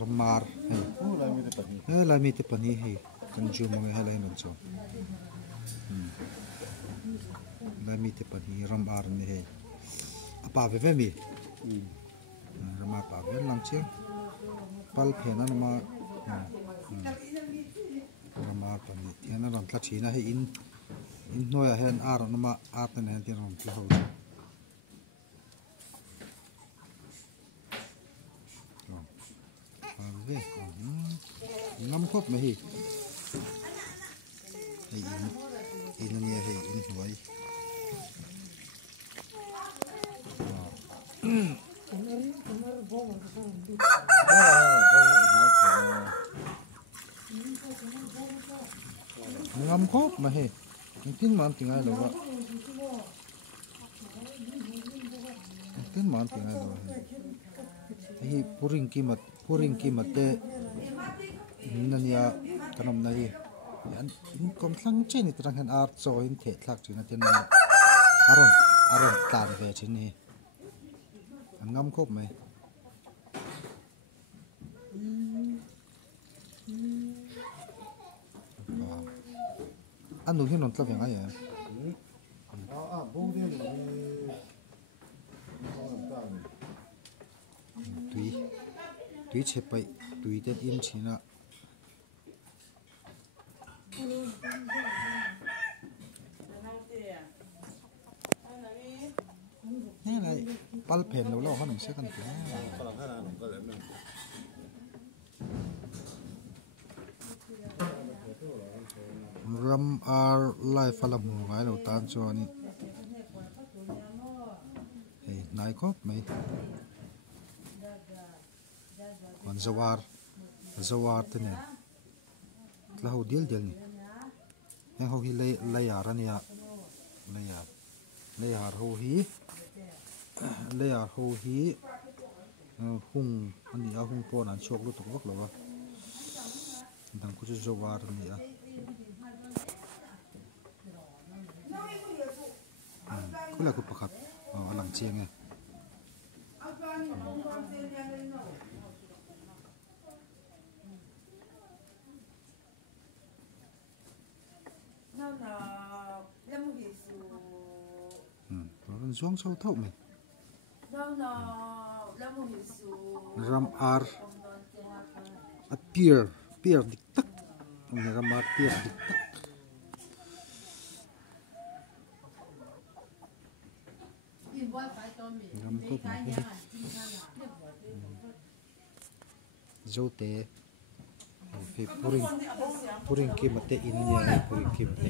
ramar hey la mi te pani hey consumer ngai halai non chon la mi te pani ramar ni hey apa ve mi ramar pa ve lang chiang pal phena ma ramar pani tiana ram tla thina hey in noya hen ar na ma at na hen ti ram ti ho ngâm khóc mày in anh nghe in vậy ngâm khóc mày tin mà tiếng ai đâu vậy tin mà tiếng ai đâu hi puring ki mate nania kanom nai an in kom thlang chen ni trang han art so in the thlak china ten aron tlan ve chin ni an ngam khop mai anu hi non tla ve ngai tui chepai tui ten in china nè này pal pen lâu lâu hơn sẽ cần phải ram ar lai phalam ngai lo tan cho ni hey nai kop mai còn zawar thế này là hồ điel điel này nhưng hồ hi lay à ra nè lay à hồ hi hung anh đi hung po nan chok lu tok wak lo wa dang ku zawar ni a ku la ku pakhat alang chiang e rồi xuống sâu thâu mình ram ar appear dik tak ram ar dik tak ram cốt này zote fi puring ki mate in nia puring ki mate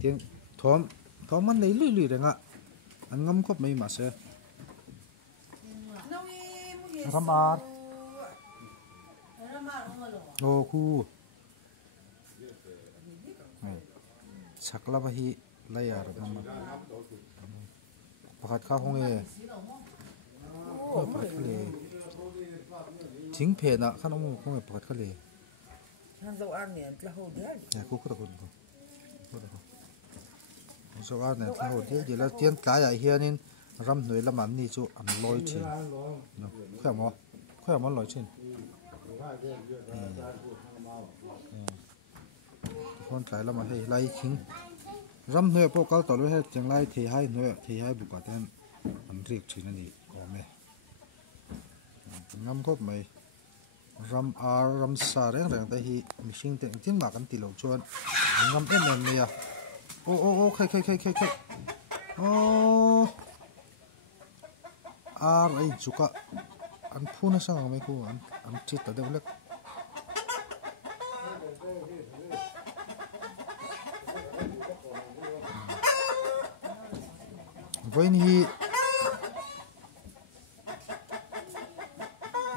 tiếng thom man nei lui renga an ngam khop mai ma se ramar o khu sakla ba hi layar nam pakhat kha honge pakhat khale thing phe na khan om honge pakhat khale han zo ar ne tla ho dia ya ku ko zo ar ne tla ho dia je la tian ka ya hianin ram hnoi lam an ni chu an loi thin no khwa mo loi thin kon tlai lam a hei lai khing ram hnoi po kal to lo he changlai the hai bu ka ten an riek thin ani ko me ngam khop mai ram ar ram sa reng ta hi mishing te tin ma kan ti lo chuan ngam em me ya o khai o ar ai chuka an phuna sang mai ko an chi ta de lek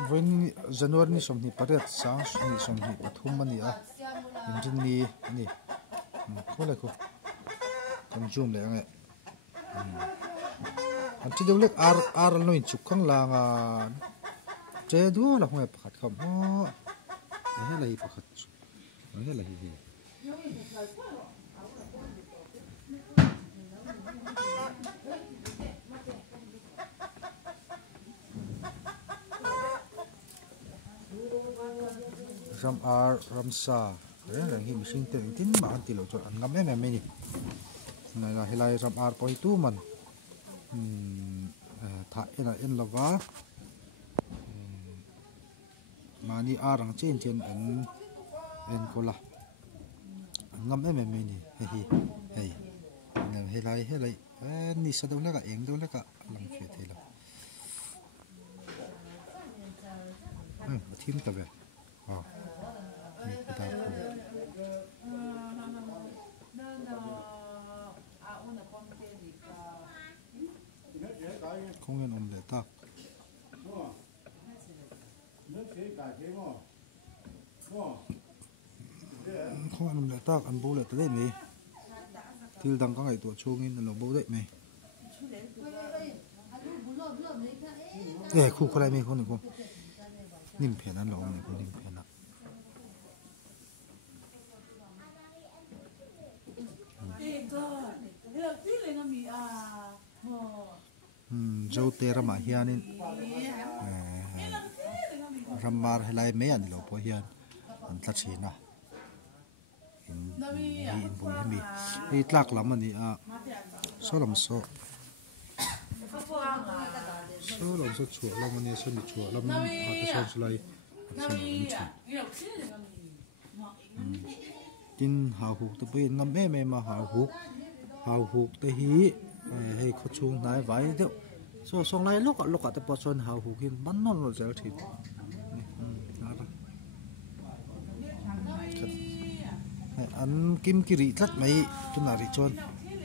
voin January ni somni pariat sang ni somni pathum mani a injin ni ko le ko kan zoom le nge an ti deuhlek ar loin chukhang langa che du la hme pakhat kham o he la hi pakhat he la hi ram ar ram sa rang hi mihring te tin ma an ti lo chu an ngam em em ni nai la helai ram ar poi tu man tha en lova mani arang chen chen en kola ngam em em ni hei nang helai ni sa do la ka eng do la ka lang fe te la thim ta be ni ta ko không nên để ta không ăn để ta ăn bố lại tới đây này tiêu đằng có ngày tuổi chuông in là bố đấy mày khu cái này mày không được không nín phèn ăn lẩu này không nín phèn ạ dâu tê ra mà hiền nên ramar helai mấy anh lẩu po hiền anh tắt xí na in bùi hemi đi tlak lắm anh đi số làm số chuột lắm anh đi số đi chuột lắm cái số lại tin hào hụt tụi bây ngắm em mà hào hụt tới hí hay khó chung này vài điệu so xong này lúc cả tập xuân hào hụt hin bắn non rồi giờ thì anh kim kiri thắt mấy chúng là chọn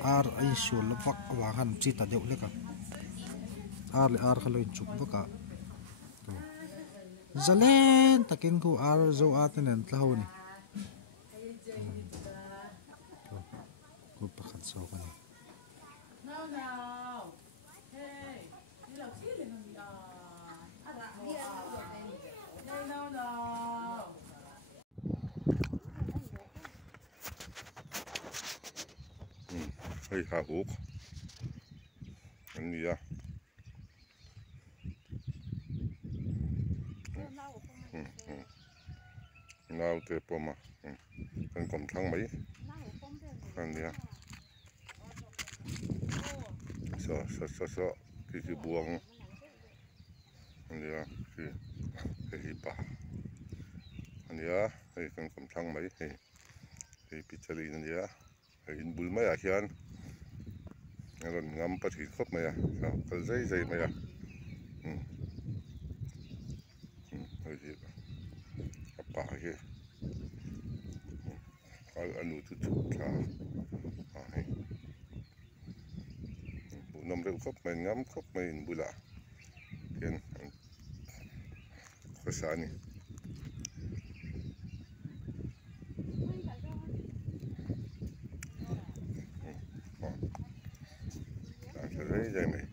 ar anh sửa lập vắc vàng hẳn chỉ ta điệu lấy cả ar lại ar khai chụp với cả giờ lên ta kinh khu ar dâu ar tên là lâu này cô bắt khăn sau cái này Hei ha huk anh đi à nào thế po mà anh còn thăng mấy anh đi à so cái buông anh đi à cái ba anh đi à cái còn thăng mấy cái pizzeri anh đi à in bul mấy à hiền rồi ngắm bắt thịt khóc mày à cái dây mày à cái gì cái bà kia cái anh nuôi chút là bụng nằm rêu khóc mày ngắm khóc mày in bul à hiền cái sao này cái dây mày